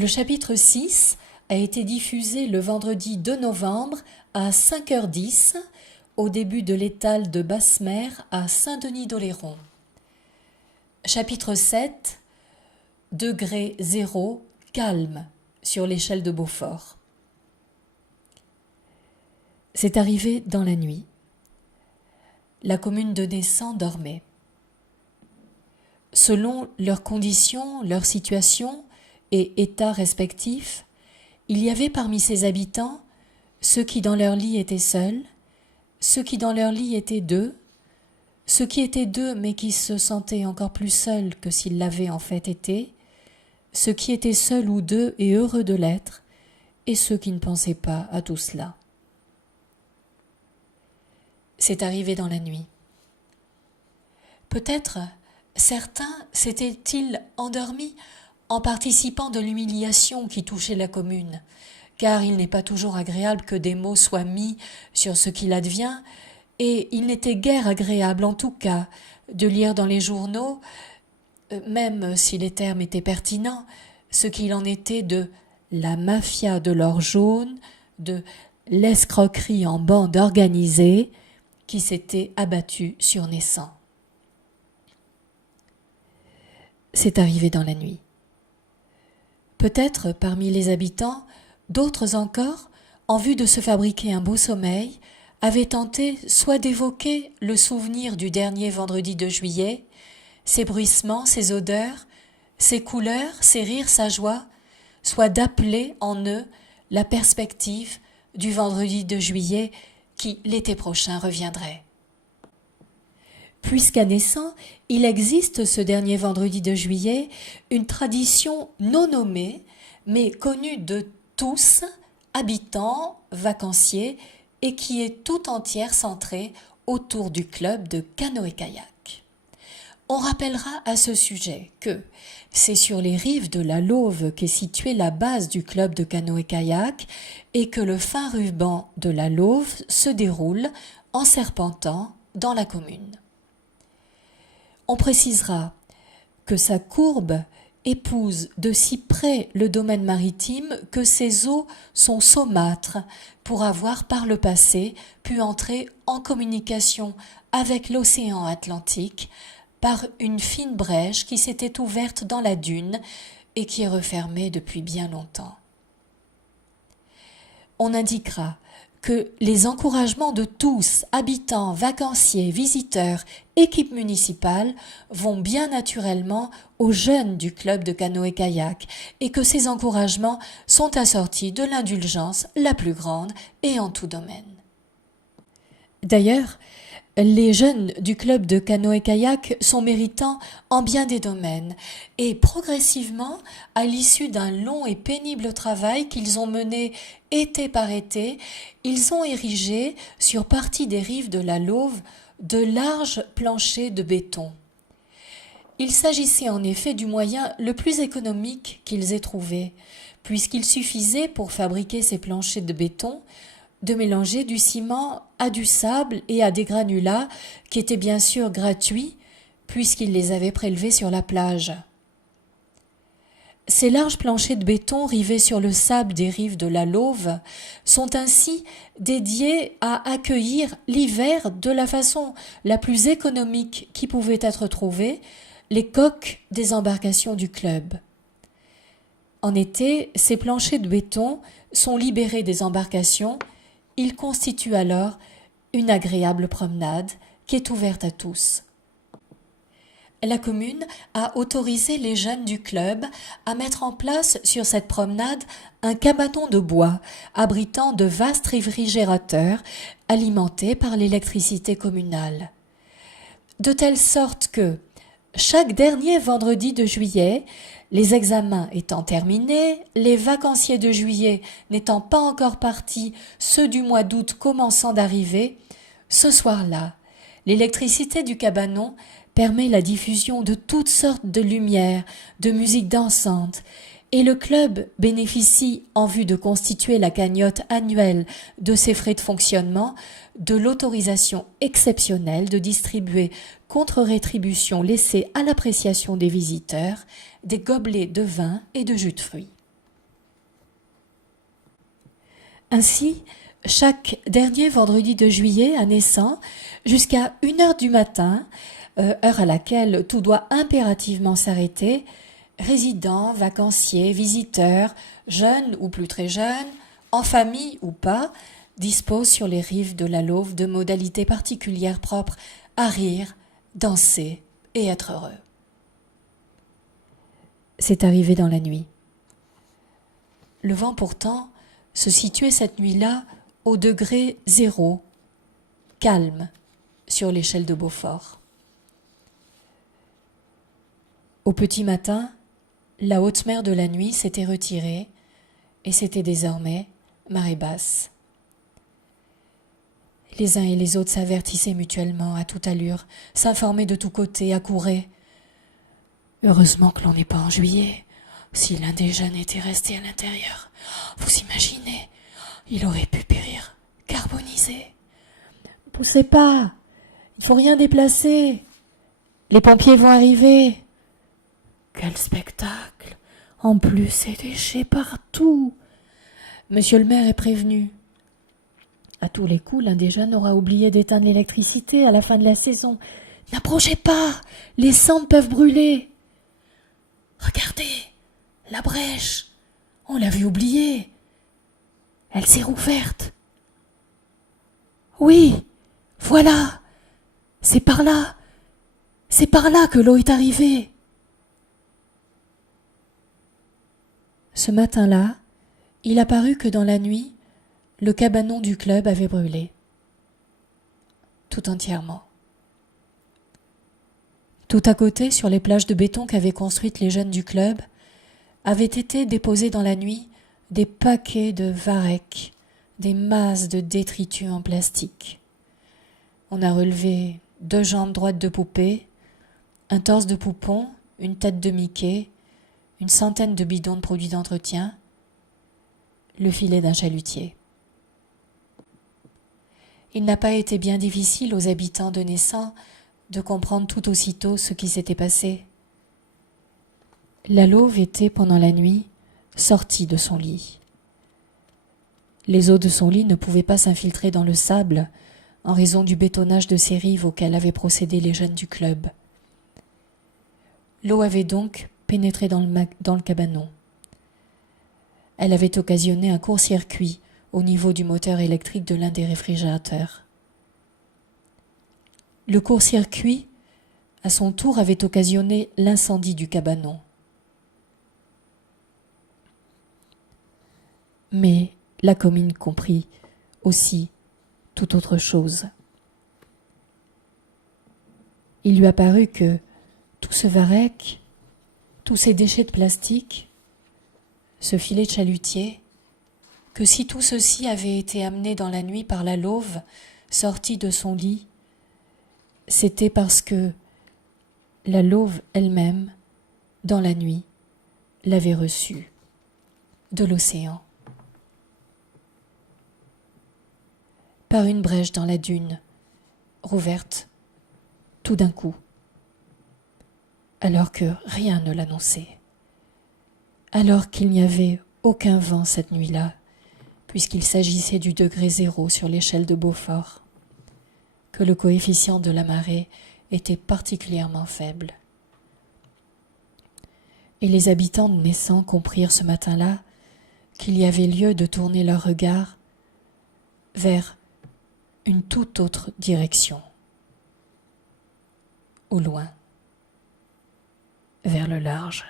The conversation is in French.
Le chapitre 6 a été diffusé le vendredi 2 novembre à 5h10 au début de l'étal de Basse-Mer à Saint-Denis-d'Oléron. Chapitre 7, degré 0, calme sur l'échelle de Beaufort. C'est arrivé dans la nuit. La commune de Naissans dormait. Selon leurs conditions, leur situation et états respectifs, il y avait parmi ses habitants ceux qui dans leur lit étaient seuls, ceux qui dans leur lit étaient deux, ceux qui étaient deux mais qui se sentaient encore plus seuls que s'ils l'avaient en fait été, ceux qui étaient seuls ou deux et heureux de l'être, et ceux qui ne pensaient pas à tout cela. C'est arrivé dans la nuit. Peut-être certains s'étaient-ils endormis en participant de l'humiliation qui touchait la commune, car il n'est pas toujours agréable que des mots soient mis sur ce qu'il advient, et il n'était guère agréable en tout cas de lire dans les journaux, même si les termes étaient pertinents, ce qu'il en était de la mafia de l'or jaune, de l'escroquerie en bande organisée qui s'était abattue sur Naissans. C'est arrivé dans la nuit. Peut-être parmi les habitants, d'autres encore, en vue de se fabriquer un beau sommeil, avaient tenté soit d'évoquer le souvenir du dernier vendredi de juillet, ses bruissements, ses odeurs, ses couleurs, ses rires, sa joie, soit d'appeler en eux la perspective du vendredi de juillet qui, l'été prochain, reviendrait. Puisqu'à Naissans, il existe ce dernier vendredi de juillet une tradition non nommée, mais connue de tous, habitants, vacanciers, et qui est tout entière centrée autour du club de canoë-kayak. On rappellera à ce sujet que c'est sur les rives de la Lauve qu'est située la base du club de canoë-kayak et que le fin ruban de la Lauve se déroule en serpentant dans la commune. On précisera que sa courbe épouse de si près le domaine maritime que ses eaux sont saumâtres pour avoir par le passé pu entrer en communication avec l'océan Atlantique par une fine brèche qui s'était ouverte dans la dune et qui est refermée depuis bien longtemps. On indiquera que les encouragements de tous, habitants, vacanciers, visiteurs, équipes municipales, vont bien naturellement aux jeunes du club de canoë-kayak et que ces encouragements sont assortis de l'indulgence la plus grande et en tout domaine. D'ailleurs, les jeunes du club de canoë-kayak sont méritants en bien des domaines et progressivement, à l'issue d'un long et pénible travail qu'ils ont mené été par été, ils ont érigé sur partie des rives de la Lauve de larges planchers de béton. Il s'agissait en effet du moyen le plus économique qu'ils aient trouvé, puisqu'il suffisait pour fabriquer ces planchers de béton de mélanger du ciment à du sable et à des granulats qui étaient bien sûr gratuits puisqu'ils les avaient prélevés sur la plage. Ces larges planchers de béton rivés sur le sable des rives de la Lauve sont ainsi dédiés à accueillir l'hiver de la façon la plus économique qui pouvait être trouvée, les coques des embarcations du club. En été, ces planchers de béton sont libérés des embarcations. Il constitue alors une agréable promenade qui est ouverte à tous. La commune a autorisé les jeunes du club à mettre en place sur cette promenade un cabanon de bois abritant de vastes réfrigérateurs alimentés par l'électricité communale. De telle sorte que, chaque dernier vendredi de juillet, les examens étant terminés, les vacanciers de juillet n'étant pas encore partis, ceux du mois d'août commençant d'arriver, ce soir-là, l'électricité du cabanon permet la diffusion de toutes sortes de lumières, de musique dansante, et le club bénéficie, en vue de constituer la cagnotte annuelle de ses frais de fonctionnement, de l'autorisation exceptionnelle de distribuer, contre rétribution laissée à l'appréciation des visiteurs, des gobelets de vin et de jus de fruits. Ainsi, chaque dernier vendredi de juillet à Naissant, jusqu'à 1 heure du matin, heure à laquelle tout doit impérativement s'arrêter, résidents, vacanciers, visiteurs, jeunes ou plus très jeunes, en famille ou pas, disposent sur les rives de la Lauve de modalités particulières propres à rire, danser et être heureux. C'est arrivé dans la nuit. Le vent pourtant se situait cette nuit-là au degré 0, calme, sur l'échelle de Beaufort. Au petit matin, la haute mer de la nuit s'était retirée et c'était désormais marée basse. Les uns et les autres s'avertissaient mutuellement à toute allure, s'informaient de tous côtés, accouraient. Heureusement que l'on n'est pas en juillet. Si l'un des jeunes était resté à l'intérieur, vous imaginez, il aurait pu périr, carbonisé. Ne poussez pas, il ne faut rien déplacer. Les pompiers vont arriver. Quel spectacle! En plus, c'est déchets partout. Monsieur le maire est prévenu. À tous les coups, l'un des jeunes aura oublié d'éteindre l'électricité à la fin de la saison. N'approchez pas, les cendres peuvent brûler. Regardez, la brèche, on l'avait oubliée. Elle s'est rouverte. Oui, voilà, c'est par là que l'eau est arrivée. Ce matin-là, il apparut que dans la nuit, le cabanon du club avait brûlé. Tout entièrement. Tout à côté, sur les plages de béton qu'avaient construites les jeunes du club, avaient été déposés dans la nuit des paquets de varechs, des masses de détritus en plastique. On a relevé 2 jambes droites de poupée, un torse de poupon, une tête de Mickey, une centaine de bidons de produits d'entretien, le filet d'un chalutier. Il n'a pas été bien difficile aux habitants de Naissant de comprendre tout aussitôt ce qui s'était passé. La Lauve était, pendant la nuit, sortie de son lit. Les eaux de son lit ne pouvaient pas s'infiltrer dans le sable en raison du bétonnage de ses rives auquel avaient procédé les jeunes du club. L'eau avait donc pénétré dans le cabanon. Elle avait occasionné un court-circuit au niveau du moteur électrique de l'un des réfrigérateurs. Le court-circuit, à son tour, avait occasionné l'incendie du cabanon. Mais la commune comprit aussi toute autre chose. Il lui apparut que tout ce varech, tous ces déchets de plastique, ce filet de chalutier, que si tout ceci avait été amené dans la nuit par la Lauve, sortie de son lit, c'était parce que la Lauve elle-même, dans la nuit, l'avait reçu de l'océan. Par une brèche dans la dune, rouverte tout d'un coup, alors que rien ne l'annonçait, alors qu'il n'y avait aucun vent cette nuit-là, puisqu'il s'agissait du degré 0 sur l'échelle de Beaufort, que le coefficient de la marée était particulièrement faible. Et les habitants de Naissant comprirent ce matin-là qu'il y avait lieu de tourner leur regard vers une toute autre direction, au loin, vers le large.